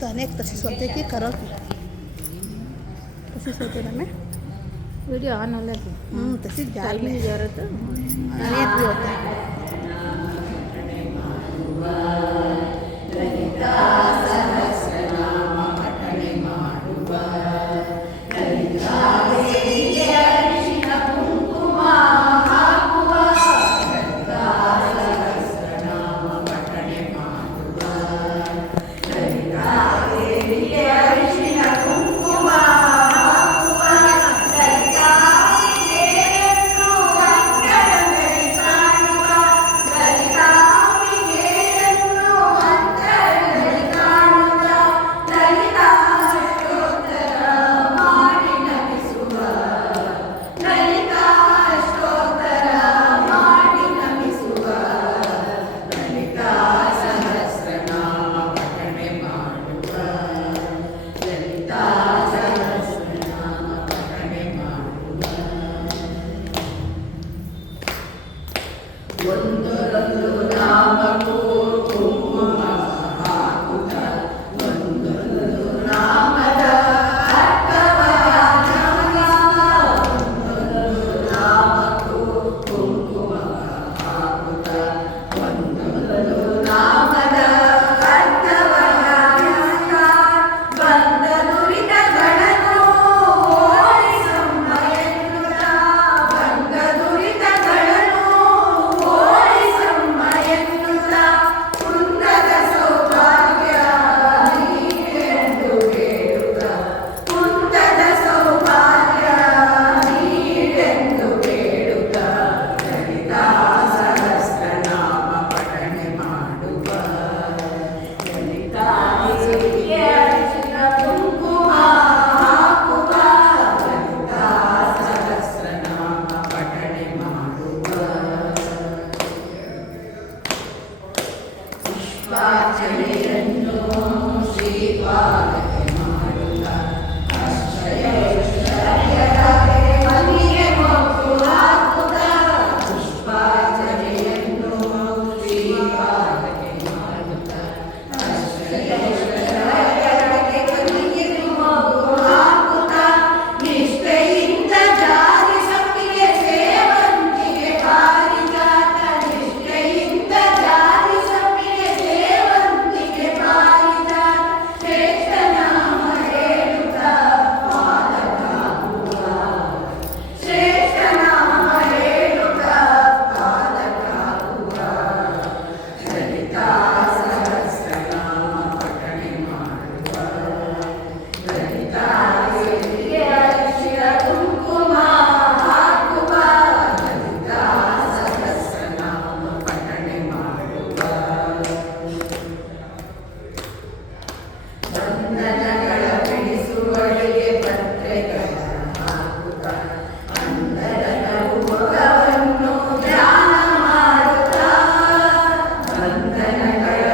ताने एक तसी सोते कि करल की तसी सोते तो ना मैं वीडियो ऑन हो लगे। हम्म तसी जाल में जा रहा था। अरे भी होता है। Amen. and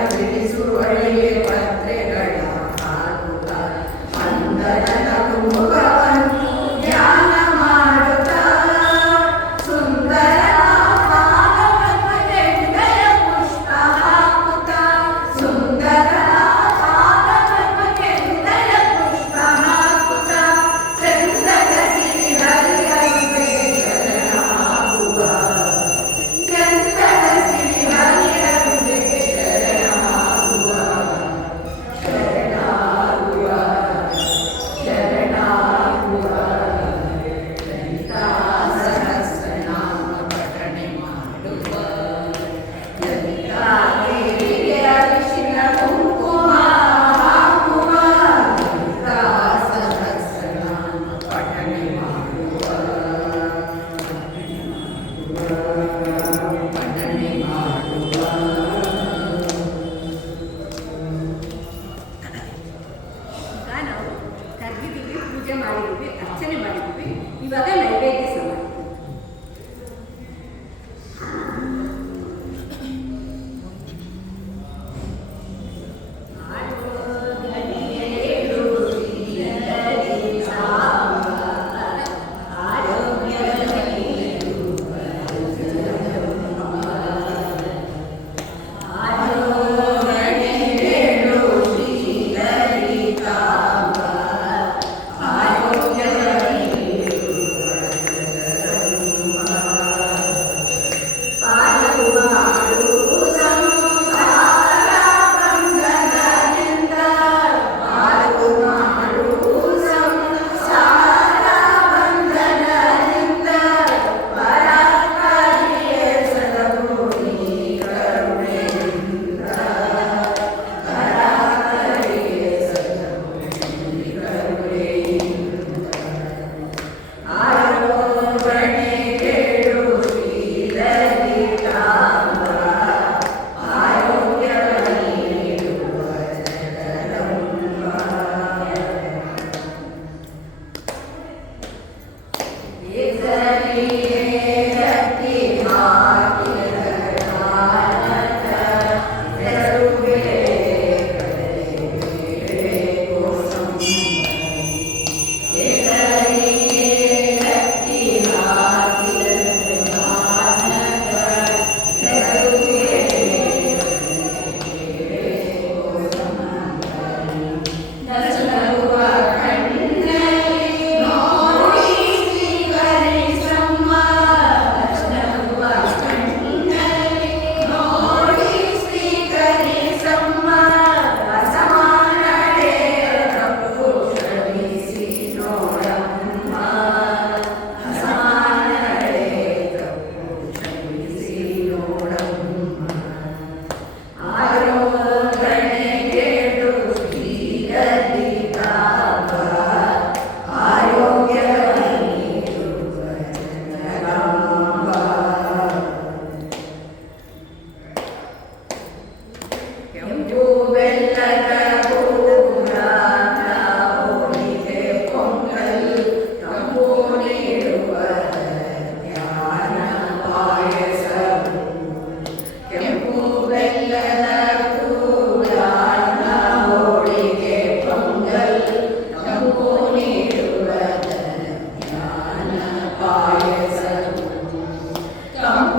by his own. Come.